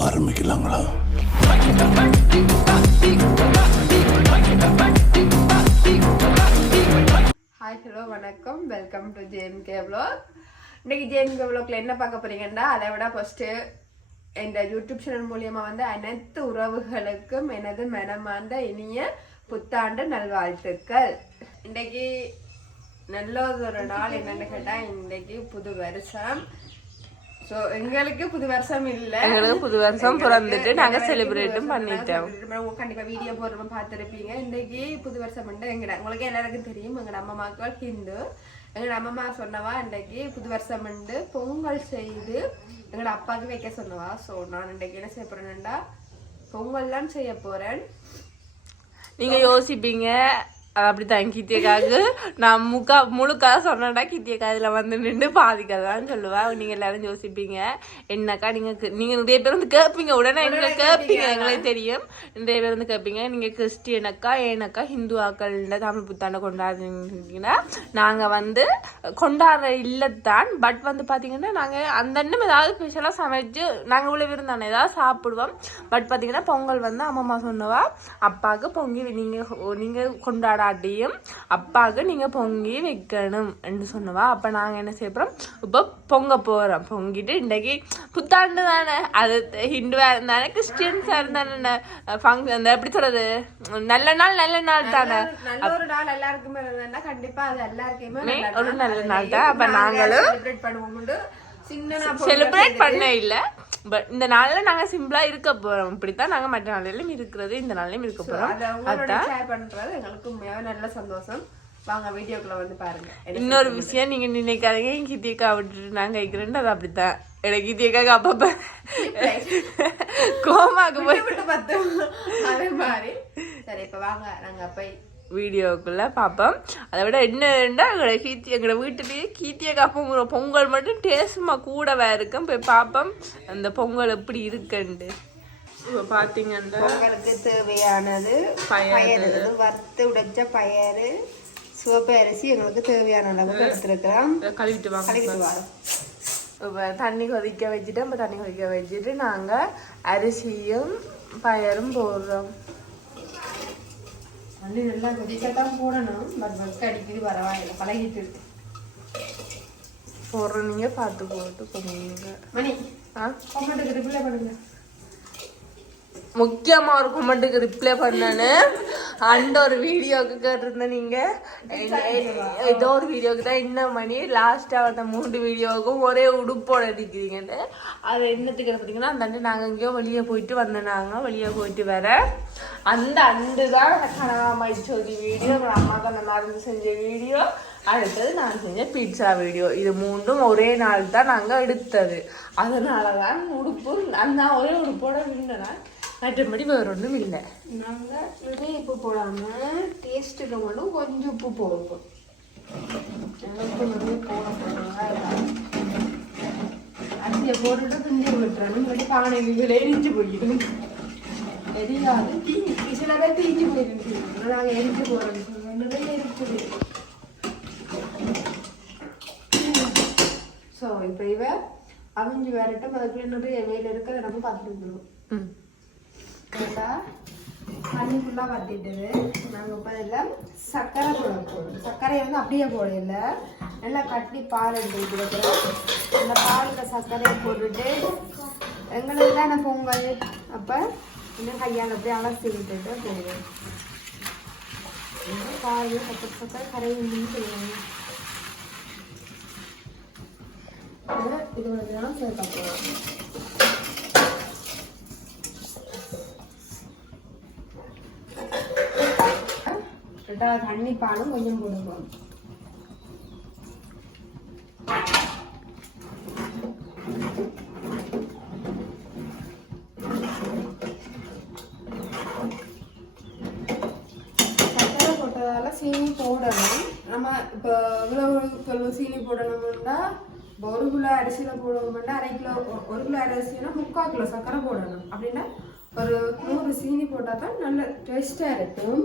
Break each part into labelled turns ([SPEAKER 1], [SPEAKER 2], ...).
[SPEAKER 1] ஆரம்பிக்கலாங்களா?
[SPEAKER 2] Hi hello வணக்கம். Welcome to JMK vlog. இன்னைக்கு ஜேஎம்கே vlogல என்ன பார்க்க போறீங்கன்னா அதை விட ஃபர்ஸ்ட் இந்த யூடியூப் சேனல் மூலியமா வந்து அனைத்து உறவுகளுக்கும் எனது மனமார்ந்த இனிய புத்தாண்டு நல்வாழ்த்துக்கள். இன்னைக்கு நல்ல ஒரு நாள் என்னன்னு கேட்டா இன்னைக்கு புது வருஷம். ஸோ எங்களுக்கு புது வருஷம் இல்ல.
[SPEAKER 3] எங்களுக்கு புது வருஷம் பிறந்துட்டு நாங்க செலிப்ரேட்டும் பண்ணிட்டோம்.
[SPEAKER 2] பண்ணிட்டோம் கண்டிப்பா வீடியோ போடுறோம் பார்த்துருப்பீங்க. இன்னைக்கு புது வருஷம் எங்கட உங்களுக்கு எல்லாருக்கும் தெரியும். எங்கட அம்மா மக்கள் ஹிந்து. எங்கட அம்மா சொன்னவா இன்னைக்கு புது வருஷம் வந்து பொங்கல் செய்து எங்கட அப்பாவுக்கு வைக்க சொன்னவா. ஸோ நான் இன்னைக்கு என்ன செய்ய போறேன்டா பொங்கல் தான் செய்ய போறேன்.
[SPEAKER 3] நீங்க யோசிப்பீங்க. அப்படித்தான் கீத்தியக்காக்கு நான் முக்கா முழுக்கா சொன்னேன்டா கீத்தியக்கா இதுல வந்து நின்று பாதிக்கா தான் சொல்லுவா. நீங்க எல்லாரும் யோசிப்பீங்க. என்னக்கா நீங்க கே- நீங்க நிறைய பேர் வந்து கேட்பீங்க உடனே எங்களை கேட்பீங்க எங்களுக்கு தெரியும். நிறைய பேர் வந்து கேட்பீங்க நீங்க கிறிஸ்டியனக்கா ஏனக்கா ஹிந்து ஆக்கள் தமிழ் புத்தாண்டை கொண்டாடுறீங்கன்னா நாங்க வந்து கொண்டாடுற இல்லத்தான். பட் வந்து பாத்தீங்கன்னா நாங்க அந்த அண்ணன் ஏதாவது ஸ்பெஷலா சமைச்சு நாங்க உள்ள விருந்தானே ஏதாவது சாப்பிடுவோம். பட் பாத்தீங்கன்னா பொங்கல் வந்து அம்மா சொன்னவா அப்பாவுக்கு பொங்கி நீங்க நீங்க கொண்டாடாட்டியும் அப்பாவுக்கு நீங்க பொங்கி வைக்கணும் என்று சொன்னவா. அப்ப நாங்க என்ன செய்ய போறோம்? இப்போ பொங்க போறோம். பொங்கிட்டு இன்னைக்கு புத்தாண்டு தானே. அது ஹிந்துவா இருந்தானே கிறிஸ்டியன்ஸா இருந்தானே ஃபங்க்ஷன் அந்த எப்படி சொல்றது? நல்ல நாள் நல்ல நாள் தானே.
[SPEAKER 2] ஒரு நாள் எல்லாருக்குமே இருந்ததுன்னா கண்டிப்பா அது எல்லாருக்குமே
[SPEAKER 3] ஒரு நல்ல நாள். தான். அப்ப நாங்களும்
[SPEAKER 2] பண்ணுவோம்
[SPEAKER 3] செலிப்ரேட் பண்ண இல்ல. பட் இந்த நாள்ல நாங்க சிம்பிளா இருக்க போறோம். இப்படித்தான் நாங்க மற்ற நாளிலும் இருக்கிறது இந்த நாள்லயும் இருக்க போறோம்.
[SPEAKER 2] அதை உங்களோட ஷேர் பண்றது எங்களுக்கு உண்மையாவே நல்ல சந்தோஷம். வாங்க வீடியோக்குள்ள வந்து பாருங்க.
[SPEAKER 3] இன்னொரு விஷயம் நீங்க நினைக்காதீங்க. என் கித்தியக்கா விட்டுட்டு நான் கேட்கிறேன் அது அப்படித்தான். எனக்கு கித்தியக்காக்கு அப்பப்ப கோமாக்கு போய்
[SPEAKER 2] பத்து. அதே மாதிரி. சரி இப்ப வாங்க. நாங்க போய்
[SPEAKER 3] வீடியோக்குள்ள பார்ப்போம் அதை விட என்னன்னா எங்களோட கீர்த்தி எங்களோட வீட்டுலயே கீர்த்தியக்கா பொங்கல் பொங்கல் மட்டும் டேஸ்ட்மா கூடவே இருக்கும்? போய் பார்ப்போம் அந்த பொங்கல் எப்படி இருக்குன்ட்டு. இப்போ பார்த்தீங்கன்னா
[SPEAKER 2] பொங்கலுக்கு தேவையானது
[SPEAKER 3] பயறு.
[SPEAKER 2] வறுத்து உடைச்ச பயறு சிவப்பு அரிசி எங்களுக்கு தேவையான அளவுக்கு எடுத்துருக்கிறோம்.
[SPEAKER 3] கழுவிட்டு வாங்க.
[SPEAKER 2] கழுவிட்டு வரோம்
[SPEAKER 3] இப்போ தண்ணி கொதிக்க வச்சுட்டு இப்போ தண்ணி கொதிக்க வச்சுட்டு நாங்கள் அரிசியும் பயரும் போடுறோம்.
[SPEAKER 2] தண்ணி நல்லா கொதிக்கத்தான் போடணும். பட் பஸ் அடிக்கடி பரவாயில்லை. பழகிட்டு இருக்கு.
[SPEAKER 3] போடுற நீங்கள் பார்த்து போட்டு போடுங்க.
[SPEAKER 2] மணி
[SPEAKER 3] ஆ?
[SPEAKER 2] கொமெண்ட்டுக்கு ரிப்ளை பண்ணுங்க
[SPEAKER 3] முக்கியமாக ஒரு கமெண்ட்டுக்கு ரிப்ளை பண்ணானு அந்த ஒரு வீடியோக்கு கேட்டிருந்தேன் நீங்கள் ஏதோ ஒரு வீடியோக்கு தான் இன்னும் மணி. லாஸ்ட்டாக வந்த மூன்று வீடியோவுக்கும் ஒரே உடுப்போட எடுக்கிறீங்கன்னு அது என்னத்துக்கு பார்த்தீங்கன்னா அந்த அண்டு நாங்கள் எங்கேயோ வெளியே போயிட்டு வந்தோம் நாங்கள் வெளியே போயிட்டு வர அந்த அண்டு தான் கனகாமச்சோதி வீடியோ எங்கள் அம்மாவுக்கு அந்த மருந்து செஞ்ச வீடியோ. அடுத்தது நான் செஞ்ச பீட்சா வீடியோ. இது மூன்றும் ஒரே நாள் தான் நாங்கள் எடுத்தது. அதனால தான் உடுப்பு நான் ஒரே உடுப்போட விருந்தனா மற்றபடி வேற ஒன்றும் இல்லை.
[SPEAKER 2] நாங்கள் நிறைய உப்பு போடாமல் டேஸ்ட்டுக்கு மட்டும் கொஞ்சம் உப்பு போடுவோம். உப்பு வந்து போட அரிசியை போட்டுட்டு விட்டுறணும் இதில் எரிஞ்சு போயிடும். எரியாது. தீ சில பேர் தீஞ்சு போயிடும். நாங்கள் எரிஞ்சு போகிறோம் நிறைய போயிடும் ஸோ இப்போ இவ அவிஞ்சு வரட்டும். அதுக்குள்ளே நிறைய வேலை இருக்கிறத நம்ம பார்த்துருக்கணும்
[SPEAKER 3] ம்.
[SPEAKER 2] கேட்டா தண்ணி ஃபுல்லாக வத்திட்டது. நாங்கள் இப்போ இதில் சர்க்கரை போட போடும் சர்க்கரையை வந்து அப்படியே போடல. நல்லா கட்டி பால் எடுத்து கொடுக்குறோம் அந்த பாலில் சர்க்கரையை போட்டுட்டு எங்களுக்கு தானே பொங்கல்? அப்போ இன்னும் கையால் அப்படியே அலசி விட்டுட்டு போடுவோம் பால் சத்த சத்த கரையும் சொல்லுவாங்க இது ஒரு தினம் சேர்க்க போகிறோம் ரெண்டாவது தண்ணி பாலும் கொஞ்சம் போடுவோம் சக்கரை போட்டதால சீனி போடணும். நம்ம இப்போ இவ்வளவு சீனி போடணும்னா இப்போ ஒரு கிலோ அரிசியில் போடணும்னா அரை கிலோ ஒரு கிலோ அரிசினா முக்கால் கிலோ சக்கரை போடணும். அப்படின்னா ஒரு நூறு சீனி போட்டால் தான் நல்ல டேஸ்ட்டாக இருக்கும்.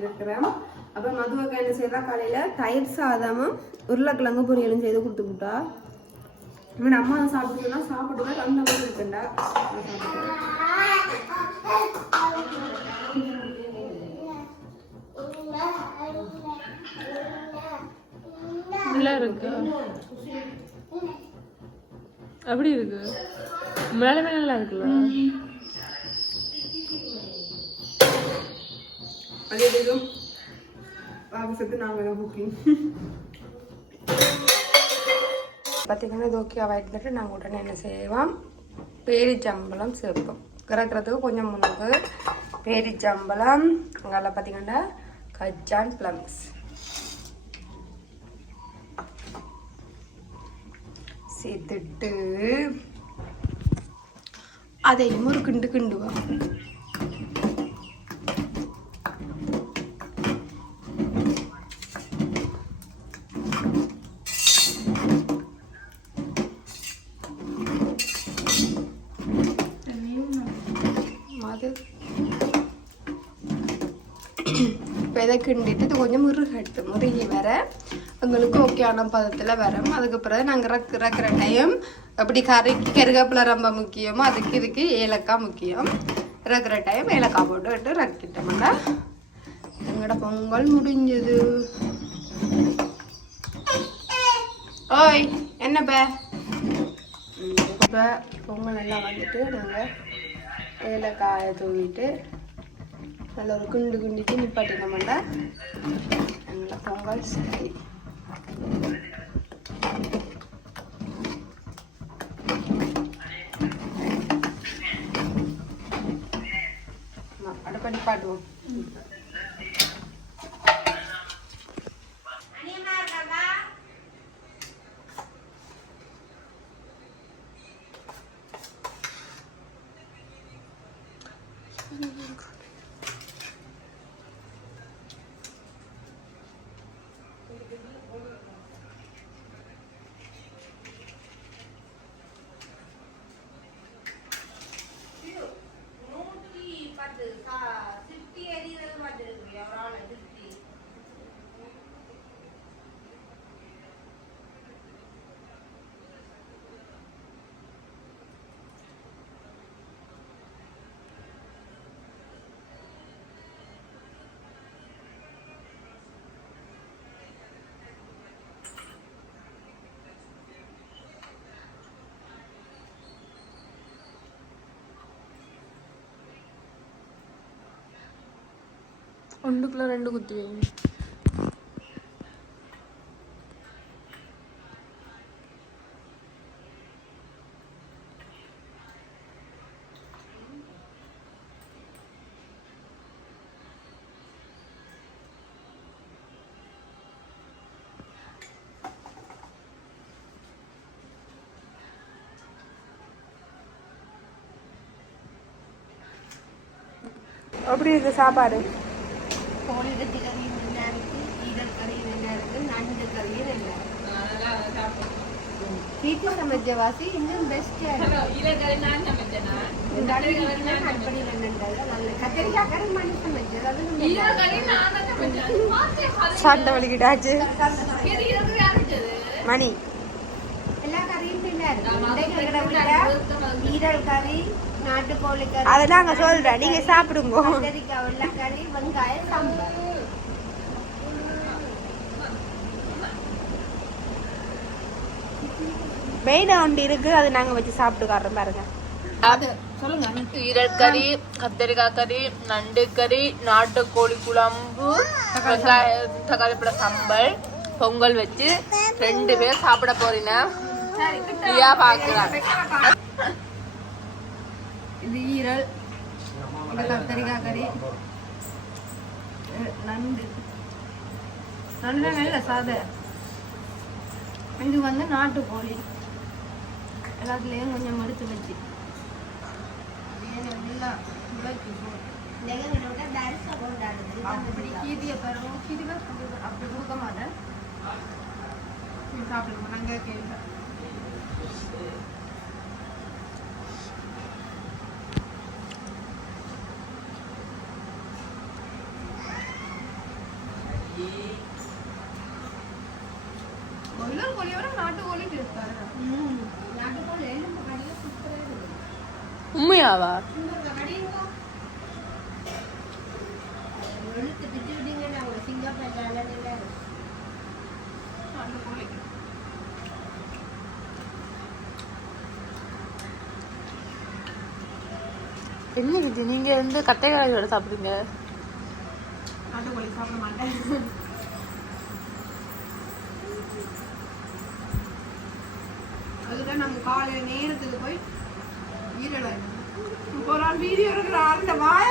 [SPEAKER 2] இருக்கிறேன் அப்புறம் மதுவக்கா என்ன செய்யறா காலையில் தயிர் சாதமும் உருளைக்கிழங்கு பொரியலும் செய்து கொடுத்து விட்டா. இவன் அம்மா சாப்பிட்டுனா சாப்பிட்டுதான் கண்ணு மாதிரி இருக்குண்டா.
[SPEAKER 3] இருக்கு. அப்படி இருக்கு. மேலமே நல்லா இருக்குல்ல?
[SPEAKER 2] அதேதும் இதுவும் நாங்கள் தான் குக்கிங் பார்த்தீங்கன்னா இது ஓகே ஆகிட்டு நாங்கள் உடனே என்ன செய்வோம்? பேரிச்சம்பளம் சேர்ப்போம். கிறக்கிறதுக்கு கொஞ்சம் முன்னகு பேரிச்சம்பளம் அங்கே பார்த்தீங்கன்னா கஜான் ப்ளம்ஸ் சேர்த்துட்டு அதை ஒரு கிண்டு கிண்டுவோம் அது இப்போ இதை கிண்டிட்டு இது கொஞ்சம் முருகட்டு முருகி வர. உங்களுக்கு ஓகேயான பதத்தில் வரும். அதுக்கு பிறகு நாங்கள் ரக்கு ரக்கிற டைம் அப்படி கரைக்கு கருவேப்பிலை ரொம்ப முக்கியமோ அதுக்கு இதுக்கு ஏலக்காய் முக்கியம். ரக்கிற டைம் ஏலக்காய் போட்டு விட்டு ரக்கிட்டோம்னா எங்களோட பொங்கல் முடிஞ்சது. ஓய் என்னப்பா இப்போ? பொங்கல் எல்லாம் வந்துட்டு நாங்கள் ஏலக்காயை தூவிட்டு நல்ல ஒரு குண்டு குண்டிட்டு நிப்பாட்டினோம்னா எங்களை பொங்கல் சரி ஆமா, அடுப்பை நிப்பாட்டுவோம்
[SPEAKER 3] ரெண்டு குத்தி
[SPEAKER 2] அப்படி இருக்கு சாப்பாடு. கோழி வெட்டி கறி என்ன இருக்கு. ஈரல் கறி என்ன இருக்கு நண்டு கறி என்ன வீட்டு சமைச்ச வாசி இன்னும் பெஸ்டா கத்திரிக்காய் கறி மணி சமைச்சது அது சண்டை வலிக்கிட்டாச்சு மணி. எல்லா கறியும் ஈரல் கறி நாட்டுக்கோழி கறி அதெல்லாம் அங்க சொல்றேன். நீங்க சாப்பிடுங்க. கத்திரிக்காய் வெள்ளைக்கறி வெங்காயம் சாம்பார். மெயினா ஒன்று இருக்கு. அது நாங்க வச்சு சாப்பிட்டு காட்டுறோம் பாருங்க. அது சொல்லுங்க.
[SPEAKER 3] ஈரல் கறி கத்திரிக்காய் கறி நண்டு கறி நாட்டுக்கோழி குழம்பு வெங்காய தக்காளி பழ சம்பல் பொங்கல் வச்சு ரெண்டு பேர் சாப்பிட போறீங்க. பாக்குறாங்க
[SPEAKER 2] இது ஈரல். இது கத்திரிக்காய் கறி. நண்டு. நண்டு நல்ல சாதை இது வந்து நாட்டுக்கோழி எல்லாத்துலேயும் கொஞ்சம் எடுத்து வச்சு. அப்படி கீதியை பெறவும் அப்படி கொடுக்க மாட்டேன். நீ சாப்பிடுங்க நாங்கள் கேட்க கோழி விட நாட்டுக்கோழி டேஸ்டாக நாட்டுக்கோழி எலும்பு கடையில் சூப்பராக இருக்குது
[SPEAKER 3] உண்மையாவா என்ன இது நீங்க வந்து கட்டைக்காயோட சாப்பிடுங்க
[SPEAKER 2] நாட்டுக்கோழி சாப்பிட மாட்டேன் அதுதான் நம்ம காலையில நேரத்துக்கு போய் ஈரலை இப்போ ஒரு ஆள் வீடியோ இருக்கிற அந்த வாயை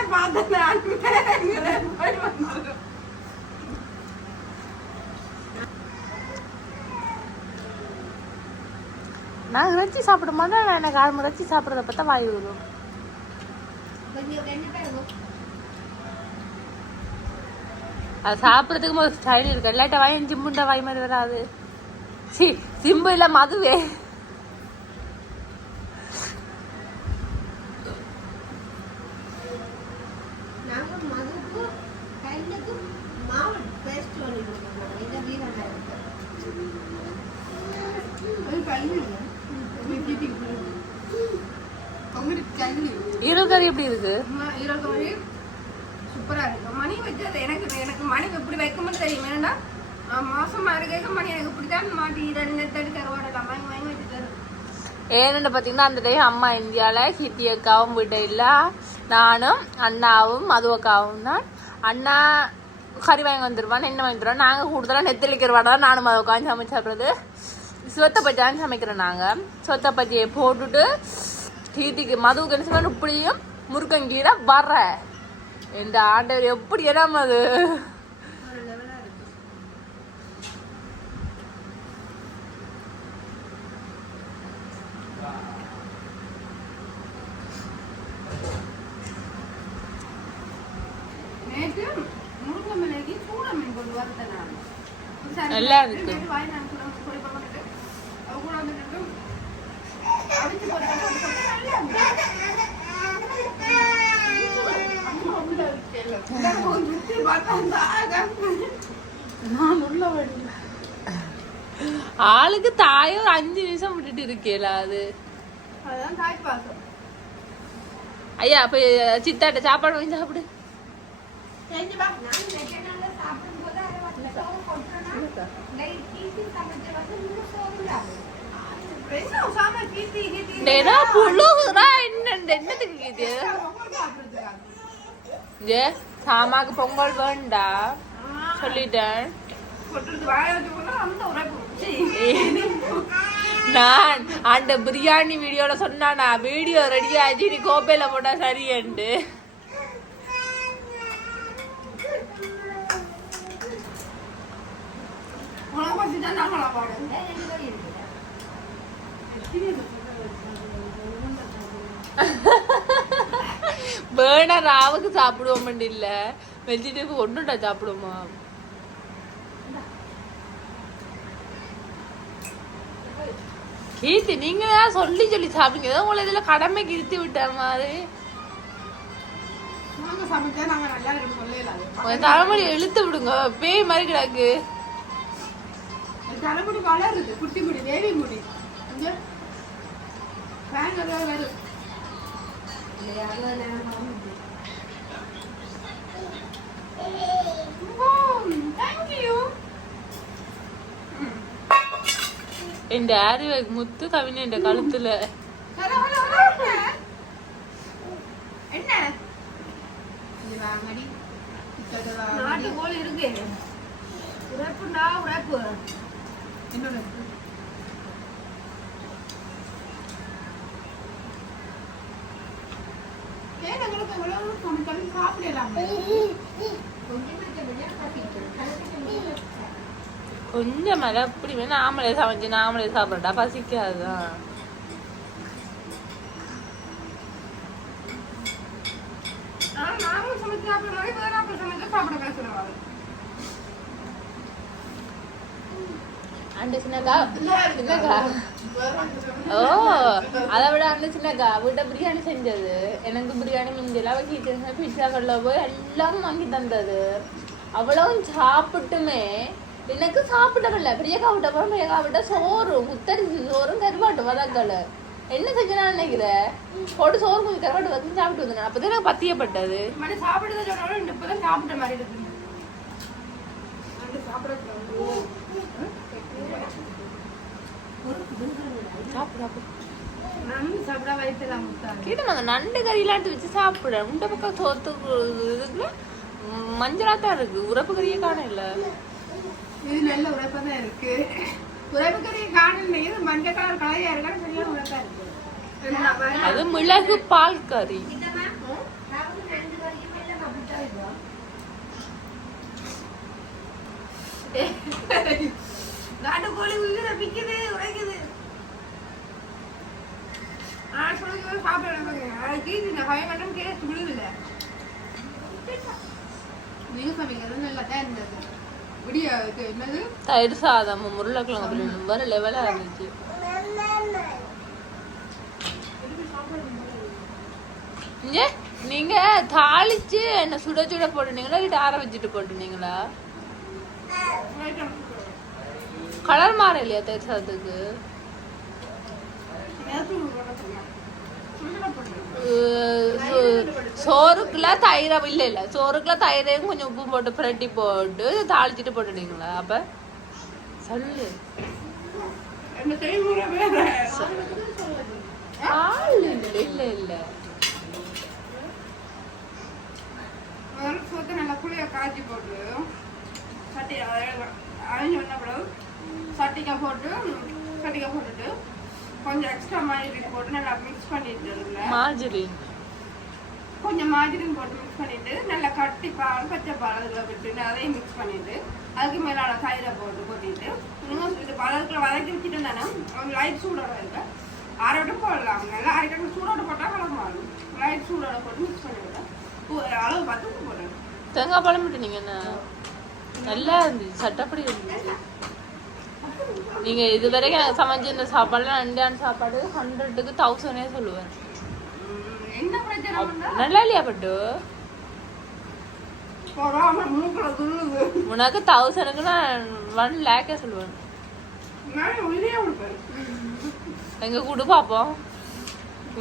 [SPEAKER 2] நான்
[SPEAKER 3] இறைச்சி சாப்பிட போது நான் எனக்கு ஆறு இறைச்சி சாப்பிட்றத பார்த்தா வாய் வரும் அது சாப்பிட்றதுக்கு ஒரு ஸ்டைல் இருக்கு. இல்லாட்ட வாய் சிம்புண்ட வாய் மாதிரி வராது. சி சிம்பு இல்லாம மதுவே ஈரல் கறி எப்படி இருக்கு?
[SPEAKER 2] அம்மா ஈரல் சூப்பரா இருக்கு மணி வச்சது எனக்கு எனக்கு மணி எப்படி வைக்கணும்னு தெரியும் ஏன்னா மாசமா இருக்க மணி எனக்கு இப்படித்தான் மாட்டி ரெண்டு நெத்தடி கருவாடலாம் வாங்கி வாங்கி வச்சுட்டு
[SPEAKER 3] ஏன்னு பார்த்தீங்கன்னா அந்த டைம் அம்மா இந்தியாவில் ஹித்தி அக்காவும் வீட்டை இல்லை. நானும் அண்ணாவும் மது அக்காவும் தான். அண்ணா கறி வாங்கி வந்துடுவான் என்ன வாங்கி தருவான் நாங்கள் கூடுதலாக நெத்தலிக்கிற வாடா நானும் மது அக்காவும் சமைச்சு சாப்பிட்றது. சுவத்தப்பட்டி தான் சமைக்கிறோம் நாங்கள் சுவத்தப்பட்டியை போட்டுட்டு கீர்த்திக்கு மதுவுக்கு என்ன செய்வோம் இப்படியும் முருங்கங்கீரை வர இந்த ஆண்டவர் எப்படி இடம் அது
[SPEAKER 2] லெவலா இருக்கு நேற்று முருங்கை மிளகி சூட மீன் கொண்டு வரட்டேன் நான் சரி,
[SPEAKER 3] நல்லா இருக்கு.
[SPEAKER 2] நேற்று வாங்கி நான் கூட கூட பண்ணிட்டு அவ கூட வந்துட்டு அடிச்சு போட்டு நல்லா இருந்துச்சு. அம்மா உள்ள இருக்கேல்ல. இந்தாங்க கொஞ்சம் சுத்தி பார்த்தா அந்த அழகா நான் உள்ள வரல
[SPEAKER 3] தாயும் ஒரு அஞ்சு நிமிஷம் விட்டுட்டு இருக்கேல அது?
[SPEAKER 2] அதான் தாய் பாசம்.
[SPEAKER 3] ஐயா அப்ப சித்தாட்ட சாப்பாடு வாங்கி சாப்பிடு. சாமாக்கு பொங்கல் வேண்டாம் சொல்லிட்டேன். நான் அந்த பிரியாணி வீடியோல சொன்னானா வீடியோ ரெடி ஆச்சு நீ கோப்பையில போட்டா
[SPEAKER 2] பாடு
[SPEAKER 3] வேணா ராவுக்கு சாப்பிடுவோம் இல்ல வெஜிடபிள் ஒண்ணுடா சாப்பிடுவோமா? கீர்த்தி நீங்க தான் சொல்லி சொல்லி சாப்பிடுங்க ஏதோ உங்களை இதுல கடமைக்கு இருத்தி விட்ட மாதிரி. தலைமுடி இழுத்து விடுங்க. பேய் மாதிரி கிடக்கு.
[SPEAKER 2] தலைமுடி வளருது குட்டி முடி வேவி முடி. வரும்
[SPEAKER 3] என் டேரி முத்து கவினை என் கழுத்துல
[SPEAKER 2] ஹலோ ஹலோ ஹலோ என்ன இது வாங்கடி நாட்டு கோழி இருக்கு உரைப்புண்டா உரைப்பு என்ன உரைப்பு ஏன் எங்களுக்கு இவ்வளவு சமைச்சாலும் சாப்பிடலாம்
[SPEAKER 4] கொஞ்சம்
[SPEAKER 3] மேல அப்படி வேணா நாமளே சமைச்சு நாமளே சாப்பிடட்டா பசிக்காதுதான் அந்த சின்னக்கா சின்னக்கா ஓ அதை விட அந்த சின்னக்கா வீட்டை பிரியாணி செஞ்சது. எனக்கு பிரியாணி மிஞ்சல அவ கிச்சன் பிட்சா கடையில் போய் எல்லாம் வாங்கி தந்தது. அவ்வளவும் சாப்பிட்டுமே எனக்கு சாப்பிட்டவில்ல பிரியக்கா விட்ட போறோம் பிரியக்கா விட்ட சோறு முத்தரிசி சோறும் கருவாட்டு வதக்கல என்ன செஞ்சனா நினைக்கிற போட்டு சோறு கொஞ்சம் கருவாட்டு வதக்கி சாப்பிட்டு வந்தேன் அப்பதான் எனக்கு பத்தியப்பட்டது
[SPEAKER 2] இந்த இப்பதான் சாப்பிட்ட மாதிரி
[SPEAKER 3] நண்டு கறியெல்லாம் வச்சு சாப்பிட உண்ட பக்கம் சோத்துக்கு இதுல மஞ்சளா தான் இருக்கு உரப்பு கறியே காண இல்ல
[SPEAKER 2] இது நல்ல உரைப்பா தான் இருக்கு. உரைப்பு கறியை காணல இது மஞ்சள் கலர் கலையா இருக்கான்னு சரியான உரைப்பா இருக்கு.
[SPEAKER 3] அது மிளகு பால் கறி.
[SPEAKER 2] நாட்டுக்கோழி உயிரை பிக்குது உரைக்குது ஆ சொல்லுங்க சாப்பிட கீழ் இந்த கை மட்டும் டேஸ்ட் விழுதுல நீங்க சமைக்கிறது நல்லா தான் இருந்தது.
[SPEAKER 3] தயிர் சாதம் உருளைக்கிழங்கு பிரியாணி வேற லெவலா இருந்துச்சு. இங்க நீங்க தாளிச்சு என்ன சுட சுட போட்டுனீங்களா இல்ல ஆற வச்சுட்டு போட்டுனீங்களா? கலர் மாற இல்லையா தயிர் சாதத்துக்கு? சோறுக்குள்ள தயிர இல்ல இல்ல. சோறுக்குள்ள தயிரையும் கொஞ்சம் உப்பு போட்டு பிரட்டி போட்டு தாளிச்சிட்டு போட்டுட்டீங்களா அப்ப சொல்லு. இல்ல இல்ல
[SPEAKER 2] சோத்தை நல்லா புளிய காய்ச்சி போட்டு சட்டி அழிஞ்சு வந்த பிறகு சட்டிக்காய் போட்டு சட்டிக்காய் போட்டுட்டு கொஞ்சம் எக்ஸ்ட்ரா மாஜரின் போட்டு நல்லா மிக்ஸ் பண்ணிட்டு
[SPEAKER 3] மாஜரின்
[SPEAKER 2] கொஞ்சம் மாஜரின் போட்டு மிக்ஸ் பண்ணிட்டு நல்லா கட்டி பால் பச்சை பால் அதில் விட்டுட்டு அதையும் மிக்ஸ் பண்ணிட்டு அதுக்கு மேலான தயிரை போட்டு கொட்டிட்டு இன்னும் இது பழத்துக்குள்ள வதக்கி வச்சுட்டு தானே லைட் சூடோட இருக்க அரை விட்டு போடலாம். நல்லா அரைக்கணும் சூடோட போட்டால் கலர் மாறும் லைட் சூடோட போட்டு மிக்ஸ் பண்ணிவிட்டு அளவு பார்த்து போடுறது
[SPEAKER 3] தேங்காய் பழம் விட்டுனீங்க என்ன? நல்லா இருந்துச்சு சட்டப்படி இருந்துச்சு. நீங்க இதுவரைக்கும் எனக்கு சமைச்ச இந்த சாப்பாடுலாம் சாப்பாடு ஹண்ட்ரட்டுக்கு தௌசண்டே சொல்லுவேன். நல்லா இல்லையா பட்டு? உனக்கு தௌசண்ட்க்கு நான் ஒன் லேக்கே சொல்லுவேன். எங்க கூடு பார்ப்போம்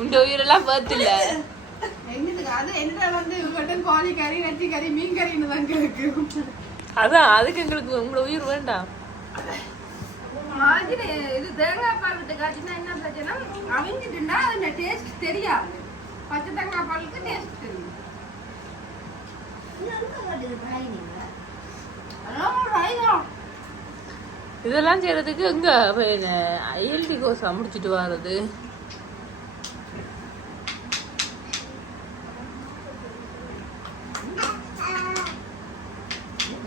[SPEAKER 3] உண்ட உயிரெல்லாம் பேர்த்து இல்ல.
[SPEAKER 2] அது என்ன வந்து கோழி கறி நச்சி கறி மீன் கறின்னு தான் இருக்கு
[SPEAKER 3] அதான் அதுக்கு எங்களுக்கு உங்களோட உயிர் வேண்டாம்.
[SPEAKER 2] மாதிரி இது தேங்காய் பால் விட்டு காய்ச்சினா என்ன பிரச்சனை? அவிஞ்சிட்டுண்டா அதோட டேஸ்ட் தெரியாது. பச்சை தேங்காய் பாலுக்கு டேஸ்ட் தெரியும்.
[SPEAKER 3] இதெல்லாம் செய்யறதுக்கு எங்க? ஐஎல்டி கோர்ஸ் முடிச்சிட்டு வர்றது.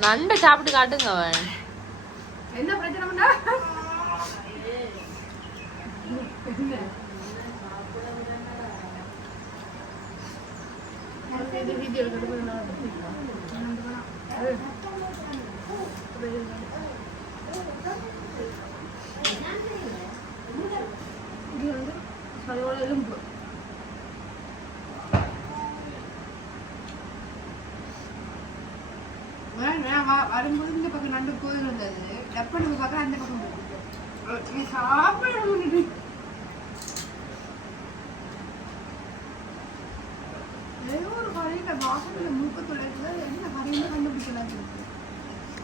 [SPEAKER 3] நண்டை சாப்பிட்டு காட்டுங்க அவன்.
[SPEAKER 2] என்ன பிரச்சனை பண்ணா? இது வந்து அதோட எலும்பு நான் வரும்போது இந்த பக்கம் நண்டு கோயில் வந்தது. எப்பனுக்கு பார்க்க அந்த பக்கம் நீ சாப்பிட முடியுது ஏதோ ஒரு கடையில வாசல்ல மூக்க துளைக்குது என்ன கடையில கண்டுபிடிக்கலாம்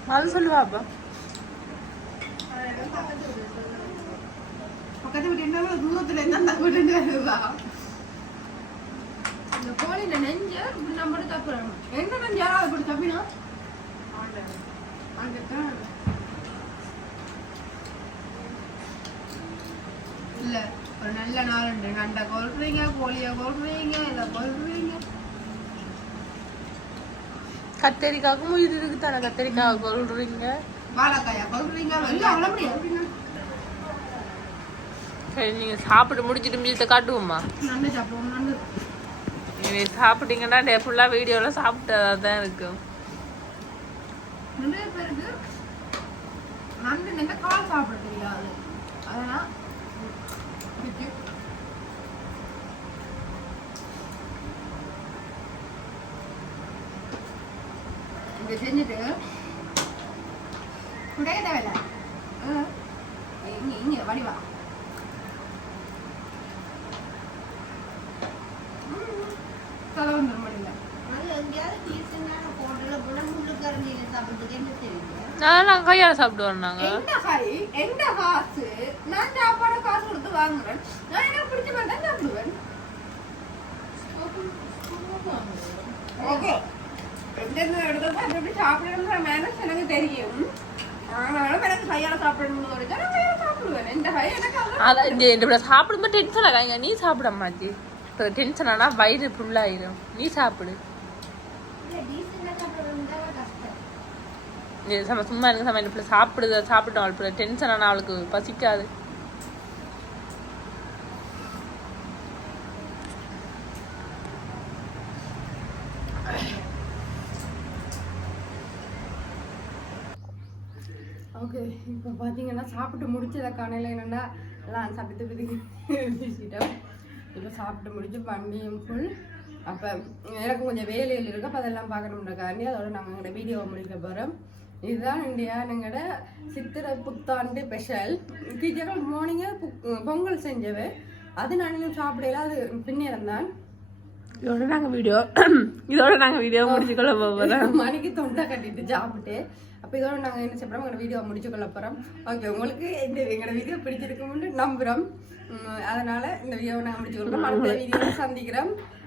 [SPEAKER 3] அது சொல்லுவா அப்பா.
[SPEAKER 2] பக்கத்து வீட்டு என்ன தூரத்துல இருந்து அந்த வருவா. இந்த கோழியில நெஞ்ச நம்ம தப்புறோம் என்ன நெஞ்சு? யாராவது இப்படி தப்பினா? அங்கத்தான் இல்ல ஒரு நல்ல நாள் உண்டு நண்டை கொல்றீங்க கோழிய கொல்றீங்க இதை கொல்றீங்க
[SPEAKER 3] கத்தரிக்காவுக்கும் உயிர் இருக்கு தானே கொள்றீங்க?
[SPEAKER 2] வாழைக்காயா அவ்வளோ முடியாது
[SPEAKER 3] சரி நீங்க சாப்பிட்டு முடிச்சிட்டு மிச்சத்தை காட்டுவோமா
[SPEAKER 2] நண்டு சாப்பிடுவோம் நண்டு
[SPEAKER 3] சாப்பிட்டீங்கன்னா டே ஃபுல்லாக வீடியோவில் சாப்பிட்டதா தான் இருக்கும்
[SPEAKER 2] நிறைய பேருக்கு நண்டு நின்று கால் சாப்பிட தெரியாது அதனால் இதுக்கு இதை செஞ்சுட்டு குடைய தேவையில்ல இங்கே இங்கே வடிவா தலை வந்துடும் முடியல
[SPEAKER 5] அது எங்கேயாவது டீசெண்டான ஹோட்டலில் போனால் முள்ளுக்கரண்டியில சாப்பிட்றதுக்கு என்ன தெரியுங்க
[SPEAKER 3] நான் நாங்கள் கையால் சாப்பிடுவோம் நாங்கள்
[SPEAKER 2] எந்த கை எந்த காசு? நான் சாப்பாடு காசு கொடுத்து வாங்குறேன். நான் எனக்கு பிடிச்ச மாதிரி தான் சாப்பிடுவேன். ஓகே. எந்தெந்த இடத்துல அது எப்படி சாப்பிடணுங்கிற மேனஸ் எனக்கு தெரியும். ஆனாலும் எனக்கு கையால சாப்பிடணும்னு ஒரு நான் கையால சாப்பிடுவேன். எந்த கை எனக்கு அவ்வளவு
[SPEAKER 3] அதான் இந்த இந்த சாப்பிடும்போது டென்ஷன் ஆகாங்க நீ சாப்பிட மாட்டி இப்போ டென்ஷன் ஆனால் வயிறு ஃபுல்லாயிடும் நீ சாப்பிடு
[SPEAKER 5] இல்லை டீசெண்டாக சாப்பிட்றது தான் கஷ்டம்
[SPEAKER 3] இது சும்மா இருக்க சமையல் பிள்ளை சாப்பிடுத சாப்பிட்டோம் அவள் டென்ஷன் ஆனால் அவளுக்கு பசிக்காது.
[SPEAKER 2] ஓகே இப்போ பார்த்தீங்கன்னா சாப்பிட்டு முடிச்சதை காணையில் என்னென்னா எல்லாம் சாப்பிட்டு பேசிட்டோம். இப்போ சாப்பிட்டு முடிச்சு பண்ணியும் ஃபுல் அப்போ எனக்கு கொஞ்சம் வேலையில் இருக்கு அப்போ அதெல்லாம் பார்க்கணுன்றக்காண்டி அதோட நாங்கள் எங்களோட வீடியோவை முடிக்க போகிறோம் இதுதான் இந்தியா எங்களோட சித்திரை புத்தாண்டு ஸ்பெஷல் டீச்சர்கள் மார்னிங்கே பொங்கல் செஞ்சவை அது நான் இன்னும் சாப்பிடல அது பின்னேரம் தான்
[SPEAKER 3] இதோட நாங்கள் வீடியோ இதோட நாங்கள் வீடியோ முடிச்சுக்கொள்ள போகிறோம்
[SPEAKER 2] மணிக்கு தொண்டை கட்டிட்டு சாப்பிட்டு அப்போ இதோட நாங்கள் என்ன செய்யறோம் எங்களோட வீடியோ முடிச்சு கொள்ள போகிறோம் ஓகே உங்களுக்கு இந்த எங்களோட வீடியோ பிடிச்சிருக்கும்னு நம்புகிறோம் அதனால இந்த வீடியோவை நாங்கள் முடிச்சு கொள்கிறோம் அடுத்த வீடியோ சந்திக்கிறோம்.